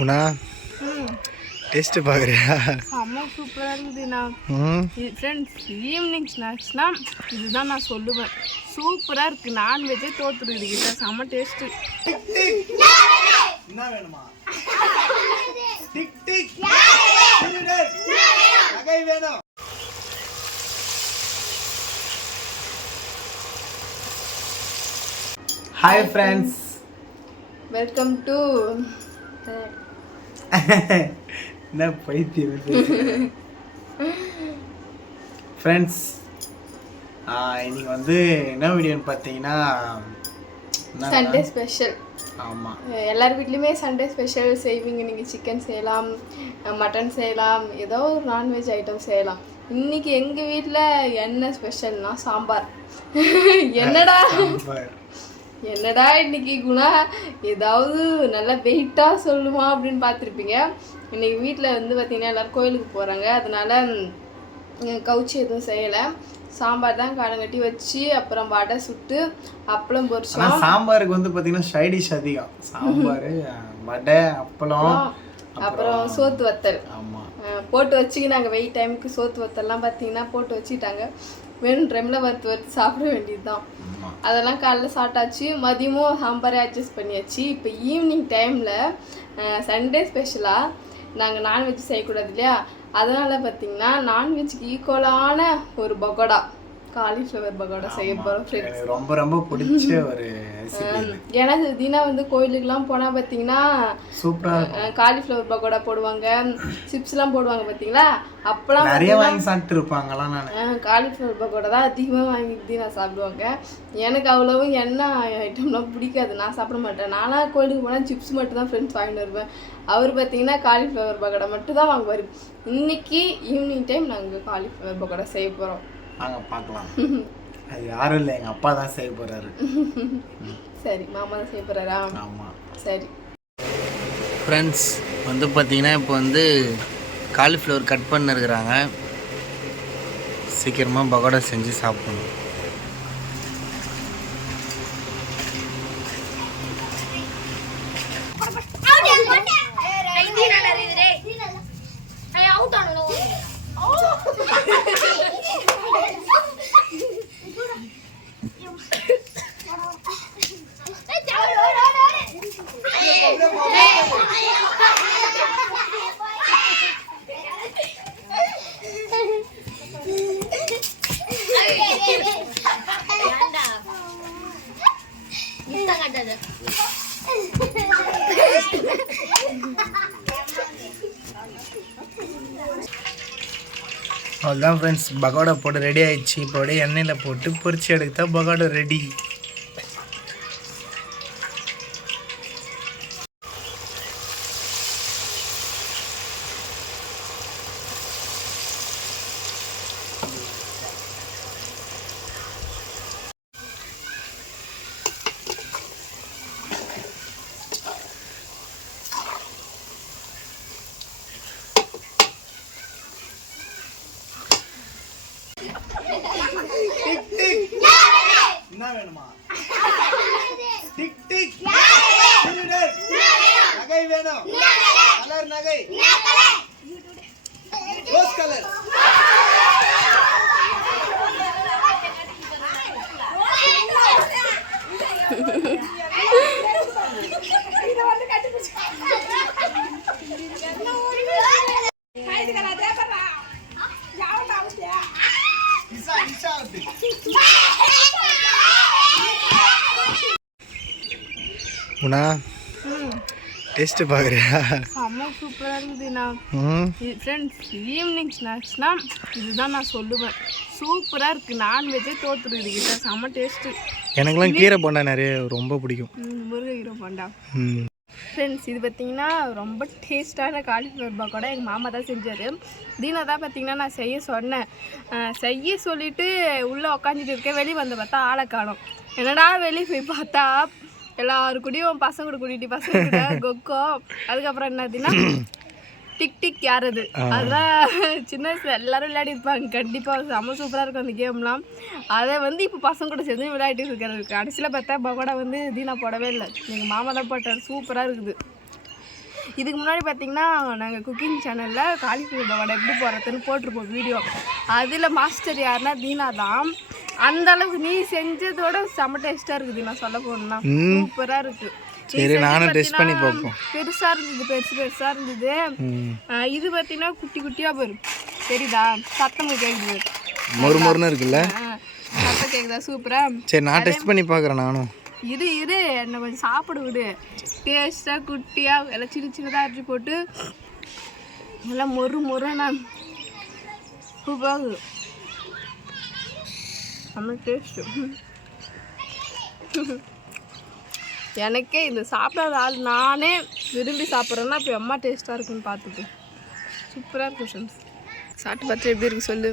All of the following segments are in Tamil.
உனா? டேஸ்ட்டு பார்க்குறியா செம்ம சூப்பராக இருக்குதுண்ணா ம். ஃப்ரெண்ட்ஸ் ஈவினிங் ஸ்நாக்ஸ்னால் இதுதான் நான் சொல்லுவேன். சூப்பராக இருக்குது நான்வெஜ்ஜே தோற்றுருக்குது கிட்ட செம்ம டேஸ்ட்டு என்ன வேணுமா? டிக் டிக் வேணும். ஹாய் ஃப்ரெண்ட்ஸ் வெல்கம் டு என்ன பைத்தியம் ஃப்ரெண்ட்ஸ் இன்னைக்கு வந்து என்ன வீடியோன்னு பார்த்தீங்கன்னா சண்டே ஸ்பெஷல் ஆமாம் எல்லார் வீட்லேயுமே சண்டே ஸ்பெஷல் செய்வீங்க நீங்கள் சிக்கன் செய்யலாம் மட்டன் செய்யலாம் ஏதோ ஒரு நான்வெஜ் ஐட்டம் செய்யலாம். இன்னைக்கு எங்கள் வீட்டில் என்ன ஸ்பெஷல்னா சாம்பார். என்னடா? என்னடா இன்னைக்கு குணா? ஏதாவது நல்லா வெயிட்டாக சொல்லுமா அப்படின்னு பார்த்துருப்பீங்க. இன்னைக்கு வீட்டில் வந்து பார்த்தீங்கன்னா எல்லோரும் கோயிலுக்கு போகிறாங்க அதனால கவுச்சி எதுவும் செய்யலை. சாம்பார் தான் காலங்கட்டி வச்சு அப்புறம் வடை சுட்டு அப்பளம் பொரிச்சோம். சாம்பாருக்கு வந்து பார்த்தீங்கன்னா சைடிஷ் அதிகம். சாம்பார் வடை அப்பளம் அப்புறம் சோத்து வத்தல். போட்டு வச்சுக்கினாங்க. வெயில் டைமுக்கு சோத்து வத்தல்லாம் பார்த்தீங்கன்னா போட்டு வச்சுக்கிட்டாங்க. வேணும் டைமில் வறுத்து வறுத்து சாப்பிட வேண்டியது தான் அதெல்லாம் காலைல சாப்பிட்டாச்சு. மதியமும் சாம்பாரே அட்ஜஸ்ட் பண்ணியாச்சு. இப்போ ஈவினிங் டைமில் சண்டே ஸ்பெஷலாக நாங்கள் நான்வெஜ் செய்யக்கூடாது இல்லையா? அதனால் பார்த்தீங்கன்னா நான்வெஜ்க்கு ஈக்குவலான ஒரு பகோடா. காலிஃப்ளவர் பகோடா செய்ய போகிறோம் ஃப்ரெண்ட்ஸ் ரொம்ப ரொம்ப பிடிச்ச ஒரு ஏன்னா தினா வந்து கோயிலுக்குலாம் போனால் பார்த்தீங்கன்னா சூப்பராக காலிஃப்ளவர் பக்கோடா போடுவாங்க சிப்ஸ்லாம் போடுவாங்க பார்த்தீங்களா அப்போலாம் நிறைய வாங்கி சாப்பிட்டு இருப்பாங்களாம் நான் காலிஃப்ளவர் பக்கோடா தான் அதிகமாக வாங்கி நான் சாப்பிடுவாங்க. எனக்கு அவ்வளவும் எண்ணெய் ஐட்டம்லாம் பிடிக்காது. நான் சாப்பிட மாட்டேன். நானாக கோயிலுக்கு போனால் சிப்ஸ் மட்டும் தான் ஃப்ரெண்ட்ஸ் வாங்கிட்டு வருவேன். அவர் பார்த்தீங்கன்னா காலிஃப்ளவர் பக்கோடா மட்டும் தான் வாங்குவார். இன்னைக்கு ஈவினிங் டைம் நாங்கள் காலிஃப்ளவர் பக்கோடா செய்ய போகிறோம் வாங்க பார்க்கலாம் அது யாரும் இல்லை எங்கள் அப்பா தான் செய்ய போகிறாரு சரி மாமா தான் செய்ய போகிறாரா ஆமாம் சரி. ஃப்ரெண்ட்ஸ் வந்து பார்த்தீங்கன்னா இப்போ வந்து காலிஃப்ளவர் கட் பண்ணிருக்கிறாங்க. சீக்கிரமாக பகோடா செஞ்சு சாப்பிடணும். அவ்வளோதான் ஃப்ரெண்ட்ஸ் பகோடா போட்டு ரெடி ஆயிடுச்சு. இப்போ அப்படியே எண்ணெயில் போட்டு பொரிச்சு எடுத்தால் பகோடா ரெடி என்ன வேணுமா டிக் டிக் நகை வேணும் கலர் நகை ரோஸ் கலர் இசா இசா வந்து உனா டேஸ்ட்டு பார்க்குறியா செம்ம சூப்பராக இருக்குதுண்ணா ஃப்ரெண்ட்ஸ் ஈவினிங் ஸ்நாக்ஸ்னால் இதுதான் நான் சொல்லுவேன். சூப்பராக இருக்குது நான்வெஜ்ஜே தோற்றுருக்குது கிட்ட செம்ம டேஸ்ட்டு எனக்கெல்லாம் கீரை போண்டா நிறைய ரொம்ப பிடிக்கும். முருகை போண்டா. ம். ஃப்ரெண்ட்ஸ் இது பார்த்தீங்கன்னா ரொம்ப டேஸ்ட்டான காலிஃப்ளவர் பக்கோடா எங்கள் மாமா தான் செஞ்சார். தீனா தான் பார்த்தீங்கன்னா நான் செய்ய சொன்னேன். செய்ய சொல்லிட்டு உள்ளே உக்காந்துட்டு இருக்கேன். வெளியே வந்து பார்த்தா ஆளை காணோம். என்னடா வெளியே போய் பார்த்தா எல்லாரு கூடயும் பசங்க கூட கூட்டிட்டு பசங்க கொக்கோ. அதுக்கப்புறம் என்னதுன்னா டிக் டிக் யாரது? அதான் சின்ன வயசுல எல்லாரும் விளையாடி இருப்பாங்க கண்டிப்பாக செம்ம சூப்பராக இருக்கும் அந்த கேம்லாம் அதை வந்து இப்போ பசங்க கூட சேர்ந்து விளையாடிட்டு இருக்கிறது. கடைசியில் பார்த்தா பகோடா வந்து தீனா போடவே இல்லை. எங்கள் மாமா தான் போட்டார். சூப்பராக இருக்குது. இதுக்கு முன்னாடி பார்த்தீங்கன்னா நாங்கள் குக்கிங் சேனலில் காலிஃப்ளவர் பக்கோடா எப்படி போடுறதுன்னு போட்டிருப்போம் வீடியோ அதில் மாஸ்டர் யாருன்னா தீனா தான். அந்த அளவுக்கு நீ செஞ்சதோட செம்ம டேஸ்ட்டாக இருக்குது நான் சொல்ல போகணும்னா. சூப்பராக இருக்குது சரி நானும் டெஸ்ட் பண்ணி பார்ப்போம் பெருசாக இருந்தது பெருசு பெருசாக இருந்தது. இது பார்த்தீங்கன்னா குட்டி குட்டியாக வரும். தெரியுதா? சத்தம் கேட்குது மொறு மொறுன்னு இருக்குல்ல? சத்தம் கேட்குதா சூப்பராக சரி நான் டெஸ்ட் பண்ணி பார்க்குறேன் நானும். இரு இரு. என்னை கொஞ்சம் சாப்பிட விடு. டேஸ்ட்டாக குட்டியாக எல்லாம் சின்ன சின்னதாக அரிசி போட்டு நல்லா மொறு மொறுனா சூப்பராக செம்ம டேஸ்ட்டு எனக்கே இந்த சாப்பிடாத ஆள் நானே விரும்பி சாப்பிட்றேன்னா இப்போ எம்மா டேஸ்ட்டாக இருக்குன்னு பார்த்துட்டு சூப்பராக இருக்கும் ஃப்ரெண்ட்ஸ் சாப்பிட்டு பார்த்து எப்படி இருக்கு சொல்லு.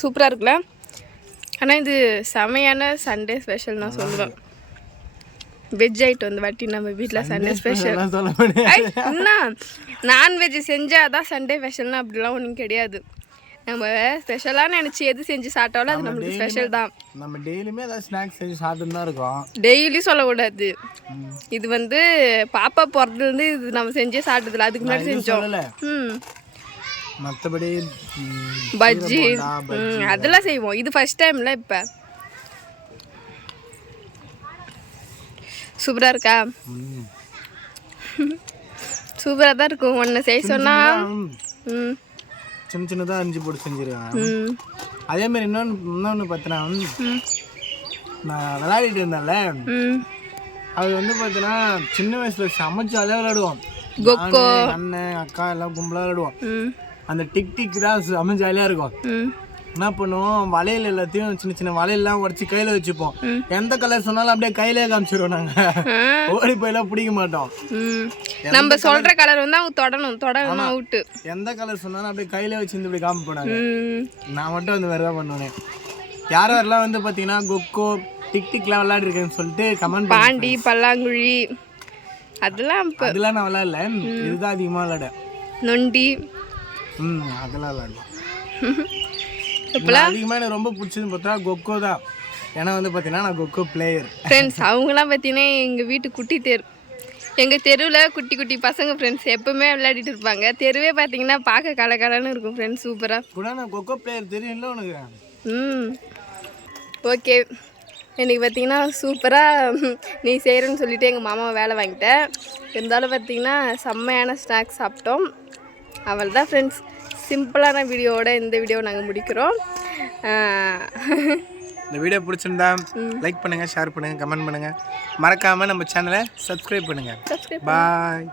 சூப்பராக இருக்குல்ல? ஆனால் இது செமையான சண்டே ஸ்பெஷல் நான் சொல்லுவேன். வெஜ் ஐட்டம் இந்த வாட்டி நம்ம வீட்டில் சண்டே ஸ்பெஷல் என்ன? நான்வெஜ் செஞ்சால் தான் சண்டே ஸ்பெஷல்னு அப்படிலாம் ஒன்றும் கிடையாது. நம்ம ஸ்பெஷலாக நினச்சி எது செஞ்சு சாப்பிட்டாலும் அது நம்மளுக்கு ஸ்பெஷல் தான். நம்ம டெய்லியுமே ஏதாவது ஸ்நாக்ஸ் செஞ்சு சாப்பிட்டு தான் இருக்கோம். டெய்லி சொல்லக்கூடாது. இது வந்து பாப்பா பிறந்ததுலேருந்து இது நம்ம செஞ்சே சாப்பிட்டதில்ல. அதுக்கு முன்னாடி செஞ்சோம். மற்றபடி பஜ்ஜி அதெல்லாம் செய்வோம். இது ஃபர்ஸ்ட் டைம்ல இப்போ. சூப்பராக இருக்கா? சூப்பராக தான் இருக்கும். ஒன்று செய்ய சொன்னா ம். சின்ன சின்னதாக அரிஞ்சு போட்டு ம். அதே மாதிரி இன்னொன்று இன்னொன்று பார்த்தீங்கன்னா நான் விளையாடிட்டு இருந்தேன்ல. அது வந்து பார்த்தீங்கன்னா சின்ன வயசுல சமைச்சாலே விளையாடுவோம். கொக்கோ. நானு, அண்ணன் அக்கா எல்லாம் கும்பலாக விளையாடுவோம். அந்த டிக் டிக் தான் செம ஜாலியாக இருக்கும் என்ன பண்ணுவோம்? வளையல் எல்லாத்தையும் சின்ன சின்ன வளையல்லாம் உடச்சி கையில் வச்சுப்போம். எந்த கலர் சொன்னாலும் அப்படியே கையிலே காமிச்சிருவோம் நாங்கள் ஓடி போயெல்லாம் பிடிக்க மாட்டோம். நம்ம சொல்கிற கலர் வந்து அவங்க தொடணும். தொடணும் அவுட்டு எந்த கலர் சொன்னாலும் அப்படியே கையிலே வச்சிருந்து இப்படி காமி போனாங்க ம். நான் மட்டும் அந்த மாதிரி தான் பண்ணுவேன். யார் யாரெல்லாம் வந்து பார்த்தீங்கன்னா கொக்கோ டிக் டிக்லாம் விளையாடிருக்கேன்னு சொல்லிட்டு கமெண்ட் பாண்டி பல்லாங்குழி அதெல்லாம் அதெல்லாம் நான் விளையாடல. இதுதான் அதிகமாக விளையாடேன் நொண்டி. ம் அதெல்லாம் விளையாடுவேன். இப்போலாம் அதிகமாக எனக்கு ரொம்ப பிடிச்சதுன்னு பார்த்தா கொக்கோ தான். ஏன்னா வந்து பார்த்தீங்கன்னா நான் கொக்கோ பிளேயர் ஃப்ரெண்ட்ஸ் அவங்களாம் பார்த்தீங்கன்னா எங்கள் வீட்டு குட்டி தெரு. எங்கள் தெருவில் குட்டி குட்டி பசங்க ஃப்ரெண்ட்ஸ் எப்பவுமே விளையாடிட்டு இருப்பாங்க. தெருவே பார்த்தீங்கன்னா பார்க்க கலகலன்னு இருக்கும் ஃப்ரெண்ட்ஸ் சூப்பராக கூட நான் கொக்கோ பிளேயர் தெரியும்ல உனக்கு? ம். ஓகே இன்னைக்கு பார்த்தீங்கன்னா சூப்பராக நீ செய்கிறேன்னு சொல்லிட்டு எங்கள் மாமாவை வேலை வாங்கிட்டேன் இருந்தாலும் பார்த்தீங்கன்னா செம்மையான ஸ்நாக்ஸ் சாப்பிட்டோம். அவள் தான் ஃப்ரெண்ட்ஸ் சிம்பிளான வீடியோவோட இந்த வீடியோவை நாங்கள் முடிக்கிறோம். இந்த வீடியோ பிடிச்சிருந்தா லைக் பண்ணுங்க ஷேர் பண்ணுங்க கமெண்ட் பண்ணுங்க. மறக்காம நம்ம சேனலை சப்ஸ்கிரைப் பண்ணுங்க. subscribe பாய்.